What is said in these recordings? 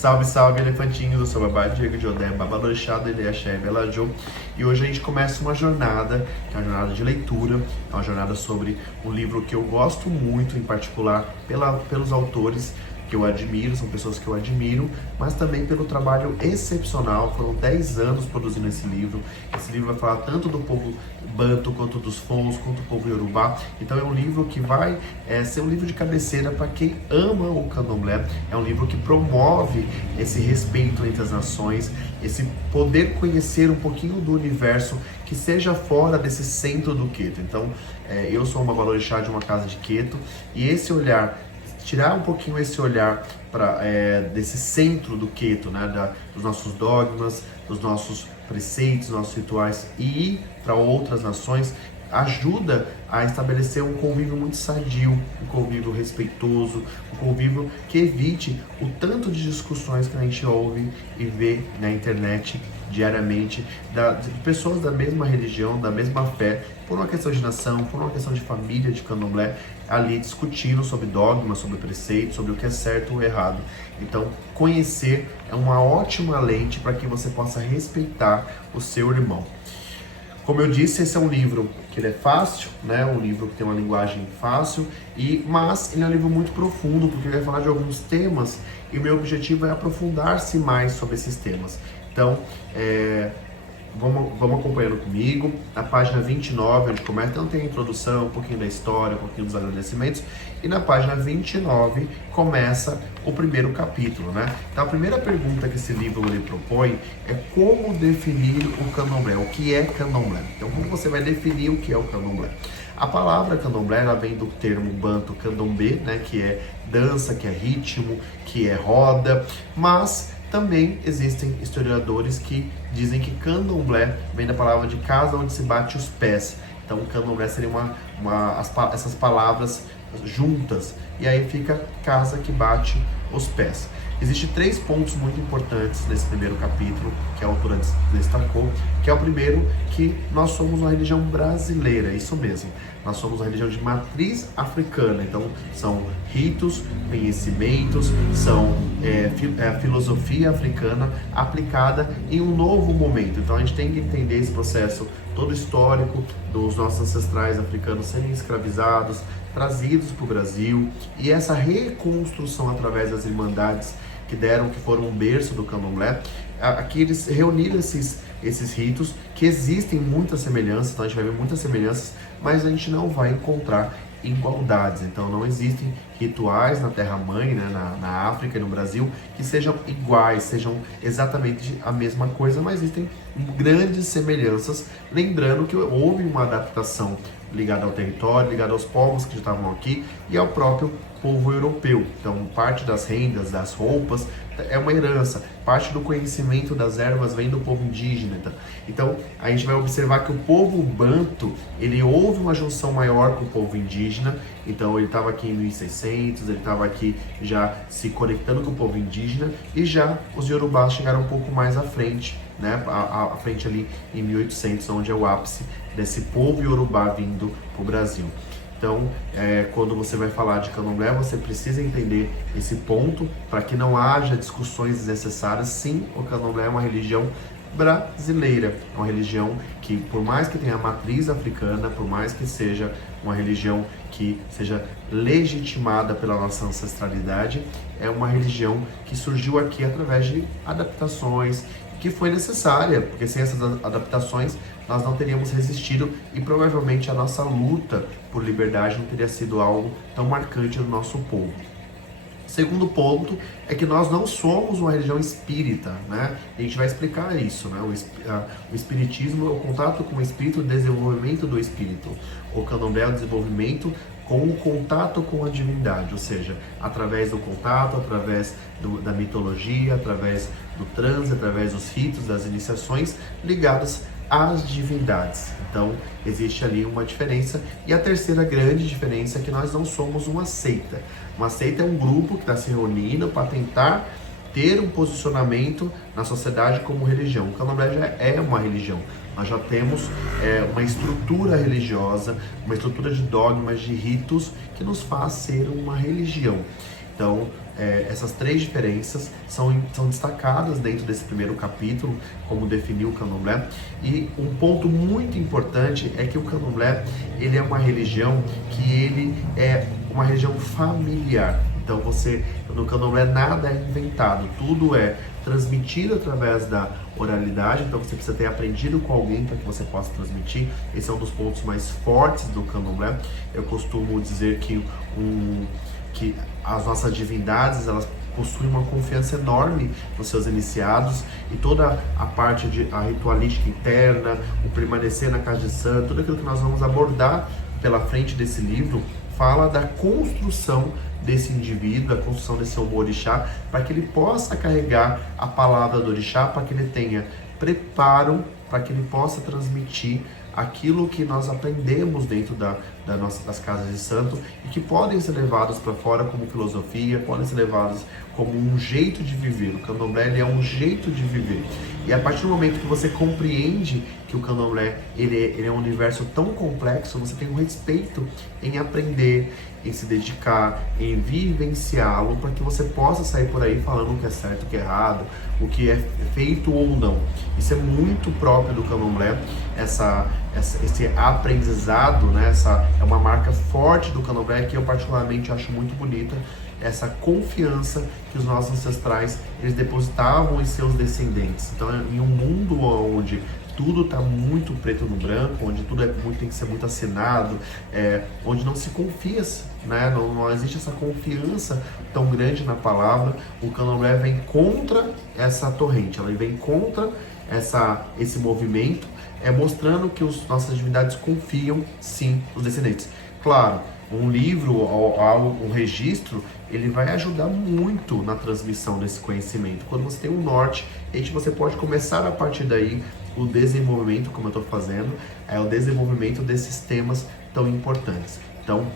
Salve, salve, elefantinhos! Eu sou o Babá Diego de Odem, Babalorixá, Ele Axé, Belajô. E hoje a gente começa uma jornada, que é uma jornada de leitura, é uma jornada sobre um livro que eu gosto muito, em particular pelos autores que eu admiro, são pessoas que eu admiro, mas também pelo trabalho excepcional. Foram 10 anos produzindo esse livro. Esse livro vai falar tanto do povo banto, quanto dos fons, quanto do povo iorubá. Então é um livro que vai ser um livro de cabeceira para quem ama o candomblé. É um livro que promove esse respeito entre as nações, esse poder conhecer um pouquinho do universo que seja fora desse centro do Queto. Então, eu sou uma Babalorixá de uma casa de Queto, e esse olhar, tirar um pouquinho esse olhar desse centro do Queto, né, dos nossos dogmas, dos nossos preceitos, nossos rituais, e ir para outras nações, ajuda a estabelecer um convívio muito sadio, um convívio respeitoso, um convívio que evite o tanto de discussões que a gente ouve e vê na internet diariamente, de pessoas da mesma religião, da mesma fé, por uma questão de nação, por uma questão de família, de candomblé, ali discutindo sobre dogmas, sobre preceitos, sobre o que é certo ou errado. Então, conhecer é uma ótima lente para que você possa respeitar o seu irmão. Como eu disse, esse é um livro que ele é fácil, né? Um livro que tem uma linguagem fácil, mas ele é um livro muito profundo, porque ele vai falar de alguns temas, e o meu objetivo é aprofundar-se mais sobre esses temas. Então, vamos acompanhando comigo. Na página 29, onde começa, então tem a introdução, um pouquinho da história, um pouquinho dos agradecimentos, e na página 29 começa o primeiro capítulo, né? Então a primeira pergunta que esse livro ele propõe é como definir o candomblé, o que é candomblé. Então como você vai definir o que é o candomblé? A palavra candomblé, ela vem do termo banto candomblé, né, que é dança, que é ritmo, que é roda, mas também existem historiadores que dizem que candomblé vem da palavra de casa onde se bate os pés. Então candomblé seria essas palavras juntas, e aí fica casa que bate os pés. Existem 3 pontos muito importantes nesse primeiro capítulo, que a autora destacou, que é o primeiro, que nós somos uma religião brasileira, isso mesmo. Nós somos uma religião de matriz africana, então são ritos, conhecimentos, são a filosofia africana aplicada em um novo momento. Então a gente tem que entender esse processo todo histórico dos nossos ancestrais africanos serem escravizados, trazidos para o Brasil, e essa reconstrução através das irmandades que foram um berço do candomblé. Aqui eles reuniram esses ritos, que existem muitas semelhanças, então a gente vai ver muitas semelhanças, mas a gente não vai encontrar igualdades. Então não existem rituais na Terra-mãe, né, na África e no Brasil, que sejam iguais, sejam exatamente a mesma coisa, mas existem grandes semelhanças, lembrando que houve uma adaptação ligada ao território, ligada aos povos que já estavam aqui e ao próprio povo europeu. Então, parte das rendas, das roupas, é uma herança. Parte do conhecimento das ervas vem do povo indígena. Então, a gente vai observar que o povo banto, ele houve uma junção maior com o povo indígena. Então, ele estava aqui em 1600, ele estava aqui já se conectando com o povo indígena, e já os iorubás chegaram um pouco mais à frente, né? À frente ali em 1800, onde é o ápice desse povo iorubá vindo para o Brasil. Então, quando você vai falar de candomblé, você precisa entender esse ponto para que não haja discussões desnecessárias. Sim, o candomblé é uma religião brasileira, é uma religião que, por mais que tenha matriz africana, por mais que seja uma religião que seja legitimada pela nossa ancestralidade, é uma religião que surgiu aqui através de adaptações, que foi necessária, porque sem essas adaptações nós não teríamos resistido, e provavelmente a nossa luta por liberdade não teria sido algo tão marcante no nosso povo. Segundo ponto é que nós não somos uma religião espírita, né? A gente vai explicar isso, né? O espiritismo é o contato com o espírito, o desenvolvimento do espírito. O candomblé é o desenvolvimento com o contato com a divindade, ou seja, através do contato, através da mitologia, através do transe, através dos ritos, das iniciações ligadas às divindades. Então, existe ali uma diferença. E a terceira grande diferença é que nós não somos uma seita. Uma seita é um grupo que está se reunindo para tentar ter um posicionamento na sociedade como religião. O candomblé já é uma religião. Nós já temos uma estrutura religiosa, uma estrutura de dogmas, de ritos, que nos faz ser uma religião. Então, essas três diferenças são destacadas dentro desse primeiro capítulo, como definiu o candomblé. E um ponto muito importante é que o candomblé, ele é uma religião que ele é uma religião familiar. Então no candomblé nada é inventado, tudo é transmitido através da oralidade, então você precisa ter aprendido com alguém para que você possa transmitir. Esse é um dos pontos mais fortes do candomblé. Eu costumo dizer que as nossas divindades, elas possuem uma confiança enorme nos seus iniciados, e toda a parte a ritualística interna, o permanecer na casa de santo, tudo aquilo que nós vamos abordar pela frente desse livro, fala da construção desse indivíduo, da construção desse orixá, para que ele possa carregar a palavra do orixá, para que ele tenha preparo, para que ele possa transmitir aquilo que nós aprendemos dentro das casas de santo, e que podem ser levados para fora como filosofia, podem ser levados como um jeito de viver. O candomblé, ele é um jeito de viver. E a partir do momento que você compreende que o candomblé ele é um universo tão complexo, você tem um respeito em aprender, em se dedicar, em vivenciá-lo, para que você possa sair por aí falando o que é certo, o que é errado, o que é feito ou não. Isso é muito próprio do candomblé, esse aprendizado, né? Essa é uma marca forte do candomblé que eu particularmente acho muito bonita, essa confiança que os nossos ancestrais eles depositavam em seus descendentes. Então, em um mundo onde tudo está muito preto no branco, onde tudo tem que ser muito assinado, onde não se confia, né? Não existe essa confiança tão grande na palavra, o candomblé vem contra essa torrente, ela vem contra esse movimento, mostrando que as nossas divindades confiam sim nos descendentes. Claro, um livro ou um registro, ele vai ajudar muito na transmissão desse conhecimento. Quando você tem um norte, você pode começar a partir daí o desenvolvimento, como eu estou fazendo, o desenvolvimento desses temas tão importantes. Então,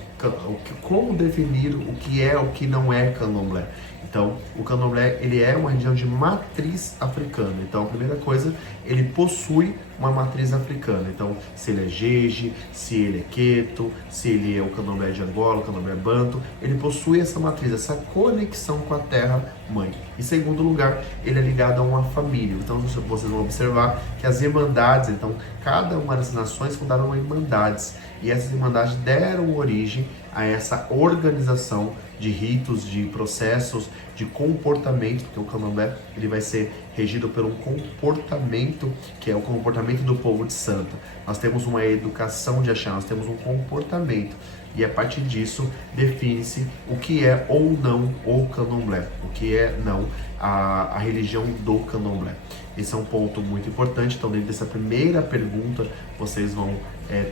como definir o que é o que não é candomblé? Então, o candomblé, ele é uma religião de matriz africana. Então, a primeira coisa, ele possui uma matriz africana. Então, se ele é jeje, se ele é queto, se ele é o candomblé de Angola, o candomblé banto, ele possui essa matriz, essa conexão com a terra-mãe. Em segundo lugar, ele é ligado a uma família. Então, vocês vão observar que as irmandades, então, cada uma das nações fundaram irmandades. E essas irmandades deram origem a essa organização de ritos, de processos, de comportamento, porque o candomblé ele vai ser regido por um comportamento, que é o comportamento do povo de santo. Nós temos uma educação de axé, nós temos um comportamento, e a partir disso define-se o que é ou não o candomblé, o que é não a religião do candomblé. Esse é um ponto muito importante. Então, dentro dessa primeira pergunta, vocês vão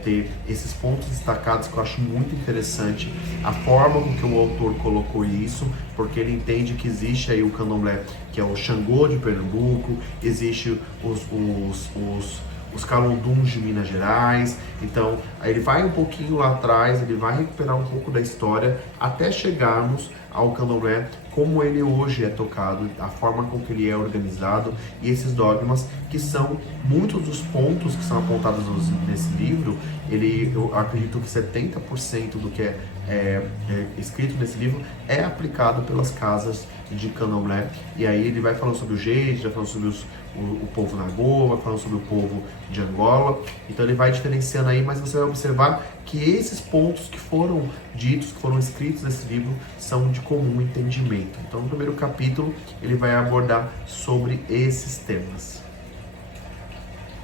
ter esses pontos destacados que eu acho muito interessante, a forma com que o autor colocou isso, porque ele entende que existe aí o candomblé, que é o Xangô de Pernambuco, existe os calunduns de Minas Gerais. Então, aí ele vai um pouquinho lá atrás, ele vai recuperar um pouco da história até chegarmos ao candomblé como ele hoje é tocado, a forma com que ele é organizado, e esses dogmas que são muitos dos pontos que são apontados nesse livro. Eu acredito que 70% do que é escrito nesse livro é aplicado pelas casas de candomblé. E aí ele vai falando sobre o jeje, vai falando sobre o povo Nagô, vai falando sobre o povo de Angola. Então ele vai diferenciando aí, mas você vai observar que esses pontos que foram ditos, que foram escritos nesse livro, são de comum entendimento. Então, no primeiro capítulo, ele vai abordar sobre esses temas.